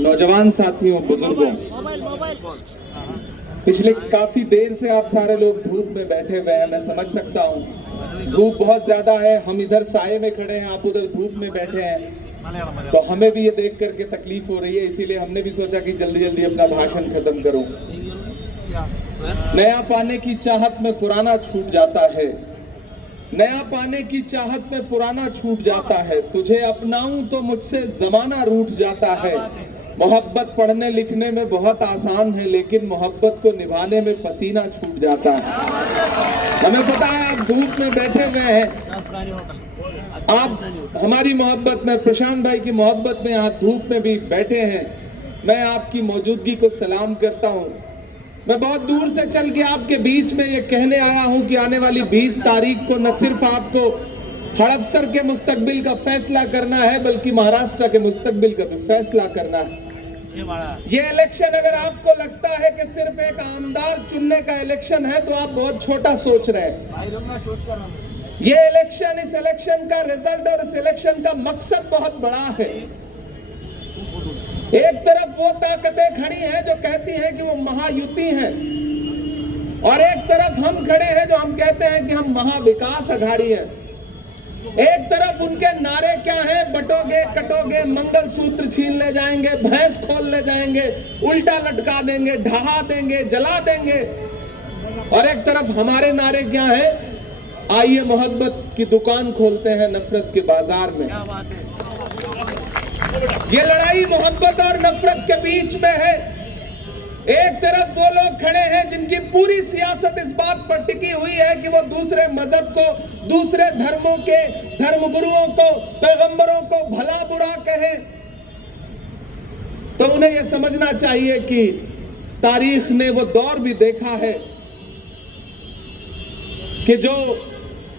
नौजवान साथियों, बुजुर्गों, पिछले काफी देर से आप सारे लोग धूप में बैठे हुए हैं। मैं समझ सकता हूँ धूप बहुत ज्यादा है। हम इधर साए में खड़े हैं, आप उधर धूप में बैठे हैं, तो हमें भी ये देख करके तकलीफ हो रही है। इसीलिए हमने भी सोचा कि जल्दी जल्दी अपना भाषण खत्म करूं। नया पाने की चाहत में पुराना छूट जाता है, नया पाने की चाहत में पुराना छूट जाता है। तुझे अपनाऊं तो मुझसे जमाना रूठ जाता है। मोहब्बत पढ़ने लिखने में बहुत आसान है, लेकिन मोहब्बत को निभाने में पसीना छूट जाता है। हमें पता है आप धूप में बैठे हुए हैं, आप हमारी मोहब्बत में, प्रशांत भाई की मोहब्बत में यहाँ धूप में भी बैठे हैं। मैं आपकी मौजूदगी को सलाम करता हूँ। मैं बहुत दूर से चल के आपके बीच में ये कहने आया हूँ कि आने वाली 20 तारीख को न सिर्फ आपको हड़पसर के मुस्तकबिल का फैसला करना है, बल्कि महाराष्ट्र के मुस्तकबिल का भी फैसला करना है। ये इलेक्शन अगर आपको लगता है कि सिर्फ एक आमदार चुनने का इलेक्शन है, तो आप बहुत छोटा सोच रहे हैं। ये इलेक्शन, इस इलेक्शन का रिजल्ट और इस इलेक्शन का मकसद बहुत बड़ा है। एक तरफ वो ताकतें खड़ी हैं जो कहती हैं कि वो महायुति हैं, और एक तरफ हम खड़े हैं जो हम कहते हैं कि हम महाविकास अघाड़ी हैं। एक तरफ उनके नारे क्या हैं, बटोगे कटोगे, मंगलसूत्र छीन ले जाएंगे, भैंस खोल ले जाएंगे, उल्टा लटका देंगे, ढहा देंगे, जला देंगे। और एक तरफ हमारे नारे क्या हैं, आइए मोहब्बत की दुकान खोलते हैं नफरत के बाजार में। ये लड़ाई मोहब्बत और नफरत के बीच में है। एक तरफ वो लोग खड़े हैं जिनकी पूरी सियासत इस बात पर टिकी हुई है कि वो दूसरे मजहब को, दूसरे धर्मों के धर्मगुरुओं को, पैगंबरों को भला बुरा कहें। तो उन्हें यह समझना चाहिए कि तारीख ने वो दौर भी देखा है कि जो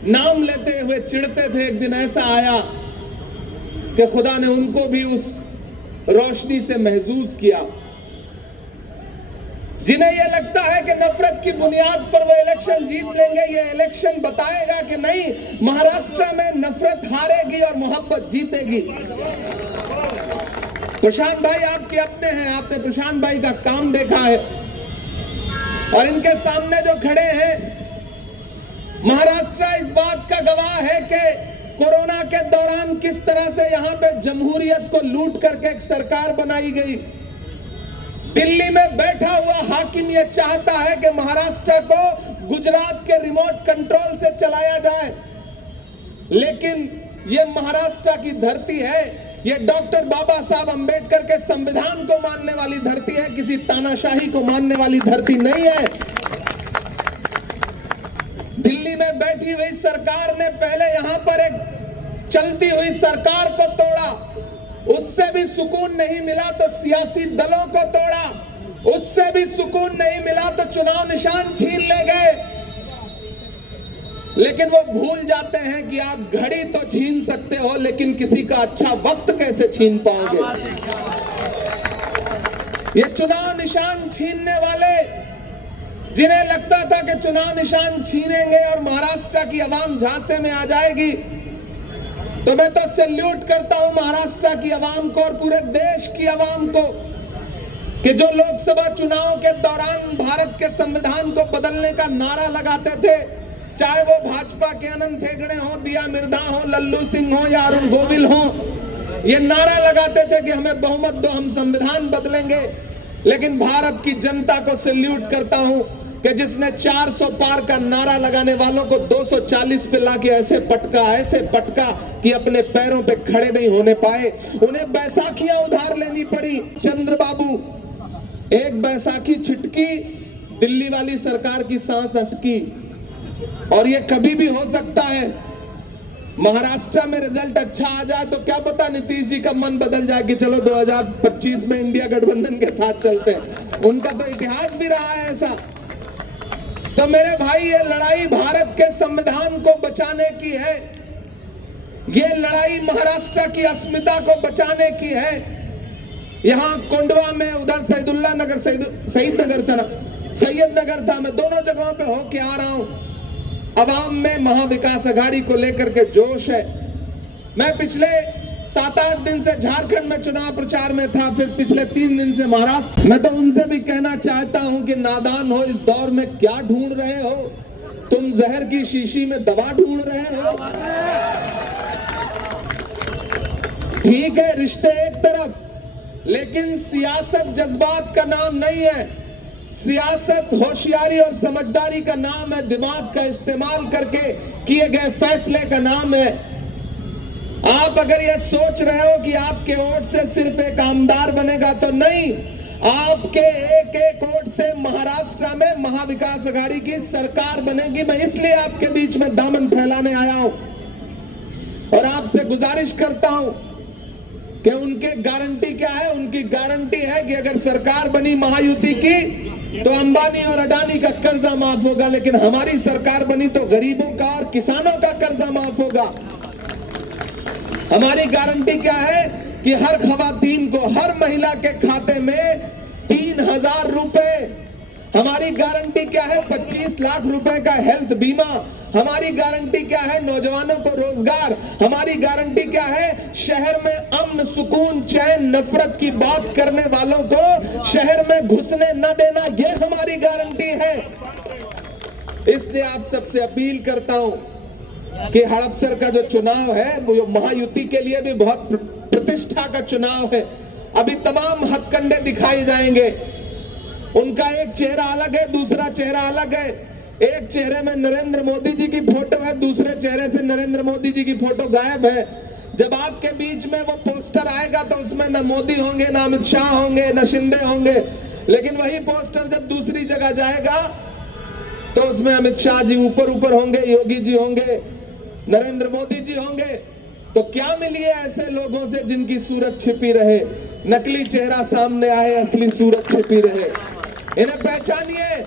नाम लेते हुए चिढ़ते थे, एक दिन ऐसा आया कि खुदा ने उनको भी उस रोशनी से महजूज किया। जिन्हें यह लगता है कि नफरत की बुनियाद पर वो इलेक्शन जीत लेंगे, ये इलेक्शन बताएगा कि नहीं, महाराष्ट्र में नफरत हारेगी और मोहब्बत जीतेगी। प्रशांत भाई आपके अपने हैं, आपने प्रशांत भाई का काम देखा है, और इनके सामने जो खड़े हैं, महाराष्ट्र इस बात का गवाह है कि कोरोना के दौरान किस तरह से यहां पे जमहूरियत को लूट करके एक सरकार बनाई गई। दिल्ली में बैठा हुआ हाकिम यह चाहता है कि महाराष्ट्र को गुजरात के रिमोट कंट्रोल से चलाया जाए, लेकिन यह महाराष्ट्र की धरती है, यह डॉक्टर बाबा साहब अंबेडकर के संविधान को मानने वाली धरती है, किसी तानाशाही को मानने वाली धरती नहीं है। दिल्ली में बैठी हुई सरकार ने पहले यहां पर एक चलती हुई सरकार को तोड़ा, उससे भी सुकून नहीं मिला तो सियासी दलों को तोड़ा, उससे भी सुकून नहीं मिला तो चुनाव निशान छीन ले गए। लेकिन वो भूल जाते हैं कि आप घड़ी तो छीन सकते हो, लेकिन किसी का अच्छा वक्त कैसे छीन पाओगे। ये चुनाव निशान छीनने वाले, जिन्हें लगता था कि चुनाव निशान छीनेंगे और महाराष्ट्र की आवाम झांसे में आ जाएगी, तो मैं तो सैल्यूट करता हूं महाराष्ट्र की आवाम को और पूरे देश की आवाम को कि जो लोकसभा चुनाव के दौरान भारत के संविधान को बदलने का नारा लगाते थे, चाहे वो भाजपा के अनंत हेगड़े हो, दिया मिर्धा हो, लल्लू सिंह हो या अरुण गोविल हो, ये नारा लगाते थे कि हमें बहुमत दो, हम संविधान बदलेंगे। लेकिन भारत की जनता को सैल्यूट करता हूं कि जिसने 400 पार का नारा लगाने वालों को 240 पे लाके ऐसे पटका कि अपने पैरों पे खड़े नहीं होने पाए। उन्हें बैसाखियां उधार लेनी पड़ी। चंद्रबाबू, एक बैसाखी छिटकी, दिल्ली वाली सरकार की सांस अटकी। और ये कभी भी हो सकता है, महाराष्ट्र में रिजल्ट अच्छा आ जाए तो क्या पता नीतीश जी का मन बदल जाए कि चलो 2025 में इंडिया गठबंधन के साथ चलते हैं। उनका तो इतिहास भी रहा है ऐसा। तो मेरे भाई, ये लड़ाई भारत के संविधान को बचाने की है, ये लड़ाई महाराष्ट्र की अस्मिता को बचाने की है। यहाँ कोंडवा में, उधर सैदुल्ला नगर, सईद नगर था, मैं दोनों जगहों पे होके आ रहा हूँ। अवाम में महाविकास अघाड़ी को लेकर के जोश है। मैं पिछले 7-8 दिन से झारखंड में चुनाव प्रचार में था, फिर पिछले 3 दिन से महाराष्ट्र। मैं तो उनसे भी कहना चाहता हूं कि नादान हो, इस दौर में क्या ढूंढ रहे हो तुम? जहर की शीशी में दवा ढूंढ रहे हो? ठीक है, रिश्ते एक तरफ, लेकिन सियासत जज्बात का नाम नहीं है। सियासत होशियारी और समझदारी का नाम है, दिमाग का इस्तेमाल करके किए गए फैसले का नाम है। आप अगर यह सोच रहे हो कि आपके वोट से सिर्फ एक आमदार बनेगा, तो नहीं, आपके एक एक वोट से महाराष्ट्र में महाविकास आघाड़ी की सरकार बनेगी। मैं इसलिए आपके बीच में दामन फैलाने आया हूं और आपसे गुजारिश करता हूं कि उनके गारंटी क्या है? उनकी गारंटी है कि अगर सरकार बनी महायुति की तो अंबानी और अडानी का कर्जा माफ होगा, लेकिन हमारी सरकार बनी तो गरीबों का और किसानों का कर्जा माफ होगा। हमारी गारंटी क्या है कि हर खवातीन को, हर महिला के खाते में 3,000 रुपए। हमारी गारंटी क्या है? 25 लाख रुपए का हेल्थ बीमा। हमारी गारंटी क्या है? नौजवानों को रोजगार। हमारी गारंटी क्या है? शहर में अमन, सुकून, चैन, नफरत की बात करने वालों को शहर में घुसने न देना, यह हमारी गारंटी है। इसलिए आप सबसे अपील करता हूं कि हड़पसर का जो चुनाव है वो महायुति के लिए भी बहुत प्रतिष्ठा का चुनाव है। अभी तमाम हथकंडे दिखाए जाएंगे। उनका एक चेहरा अलग है, दूसरा चेहरा अलग है। एक चेहरे में नरेंद्र मोदी जी की फोटो है, दूसरे चेहरे से नरेंद्र मोदी जी की फोटो गायब है। जब आपके बीच में वो पोस्टर आएगा तो उसमें न मोदी होंगे, न अमित शाह होंगे, न शिंदे होंगे, लेकिन वही पोस्टर जब दूसरी जगह जाएगा तो उसमें अमित शाह जी ऊपर ऊपर होंगे, योगी जी होंगे, नरेंद्र मोदी जी होंगे। तो क्या मिलिए ऐसे लोगों से जिनकी सूरत छिपी रहे? नकली चेहरा सामने आए, असली सूरत छिपी रहे। इन्हें पहचानिए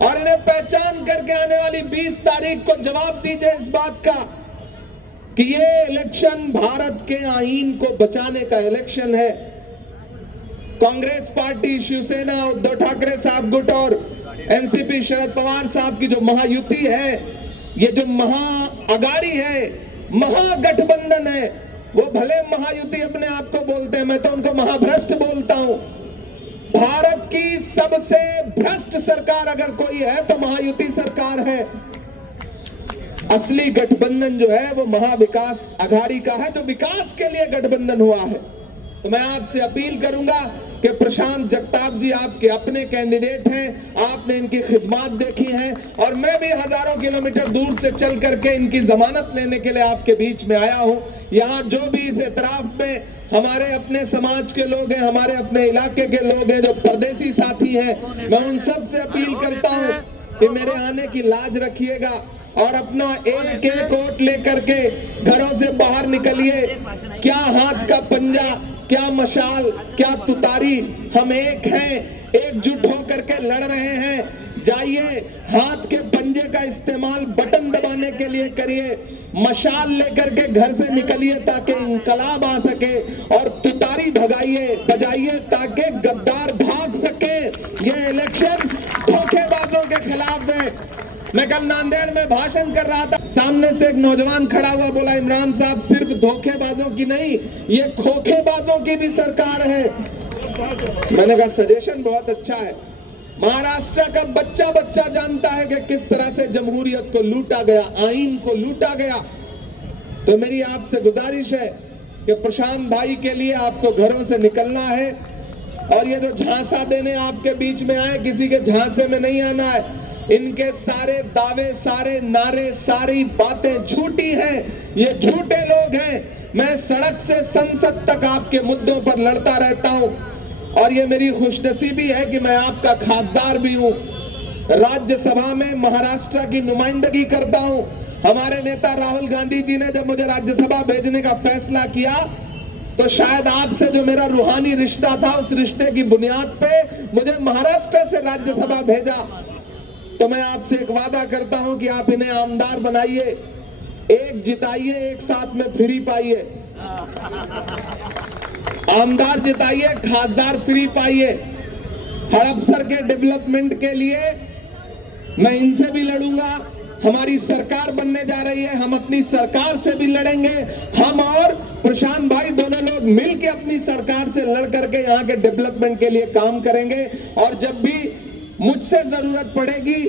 और इन्हें पहचान करके आने वाली 20 तारीख को जवाब दीजिए इस बात का कि ये इलेक्शन भारत के आईन को बचाने का इलेक्शन है। कांग्रेस पार्टी, शिवसेना, उद्धव ठाकरे साहब गुट और एनसीपी शरद पवार साहब की जो महायुति है, ये जो महाअगाड़ी है, महागठबंधन है, वो भले महायुति अपने आप को बोलते हैं, मैं तो उनको महाभ्रष्ट बोलता हूं। भारत की सबसे भ्रष्ट सरकार अगर कोई है तो महायुति सरकार है। असली गठबंधन जो है वो महाविकास आघाड़ी का है, जो विकास के लिए गठबंधन हुआ है। तो मैं आपसे अपील करूंगा कि प्रशांत जगताप जी आपके अपने कैंडिडेट हैं, आपने इनकी खिदमत देखी है और मैं भी हजारों किलोमीटर दूर से चल करके इनकी जमानत लेने के लिए आपके बीच में आया हूं। यहाँ जो भी इस एतराफ में हमारे अपने समाज के लोग हैं, हमारे अपने इलाके के लोग हैं, जो परदेसी साथी हैं, मैं उन सब से अपील करता हूं कि मेरे आने की लाज रखिएगा और अपना एक एक वोट लेकर के घरों से बाहर निकलिए। क्या हाथ का पंजा, क्या मशाल, क्या तुतारी, हम एक हैं, एकजुट होकर के लड़ रहे हैं। जाइए, हाथ के पंजे का इस्तेमाल बटन दबाने के लिए करिए, मशाल लेकर के घर से निकलिए ताकि इंकलाब आ सके और तुतारी भगाइए, बजाइए ताकि गद्दार भाग सके। ये इलेक्शन धोखेबाजों के खिलाफ है। मैं कल नांदेड़ में भाषण कर रहा था, सामने से एक नौजवान खड़ा हुआ, बोला इमरान साहब सिर्फ धोखेबाजों की नहीं, ये खोखेबाजों की भी सरकार है। मैंने कहा सजेशन बहुत अच्छा है। महाराष्ट्र का बच्चा बच्चा जानता है कि किस तरह से जमहूरियत को लूटा गया, आईन को लूटा गया। तो मेरी आपसे गुजारिश है कि प्रशांत भाई के लिए आपको घरों से निकलना है और ये जो झांसा देने आपके बीच में आए, किसी के झांसे में नहीं आना है। इनके सारे दावे, सारे नारे, सारी बातें झूठी हैं, ये झूठे लोग हैं। मैं सड़क से संसद तक आपके मुद्दों पर लड़ता रहता हूं और ये मेरी खुशनसीबी है कि मैं आपका खासदार भी हूं। राज्यसभा में महाराष्ट्र की नुमाइंदगी करता हूं। हमारे नेता राहुल गांधी जी ने जब मुझे राज्यसभा भेजने का फैसला किया तो शायद आपसे जो मेरा रूहानी रिश्ता था, उस रिश्ते की बुनियाद पे मुझे महाराष्ट्र से राज्यसभा भेजा। तो मैं आपसे एक वादा करता हूं कि आप इन्हें आमदार बनाइए, एक जिताइए, एक साथ में फ्री पाइए। आमदार जिताइए, खासदार फ्री पाइए। हड़पसर के डेवलपमेंट के लिए मैं इनसे भी लड़ूंगा, हमारी सरकार बनने जा रही है, हम अपनी सरकार से भी लड़ेंगे। हम और प्रशांत भाई दोनों लोग मिलकर अपनी सरकार से लड़ करके यहाँ के डेवलपमेंट के लिए काम करेंगे। और जब भी मुझसे जरूरत पड़ेगी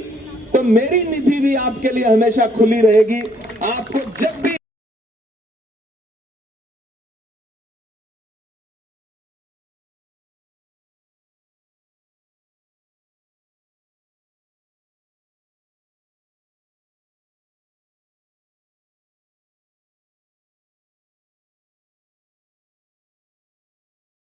तो मेरी निधि भी आपके लिए हमेशा खुली रहेगी। आपको जब भी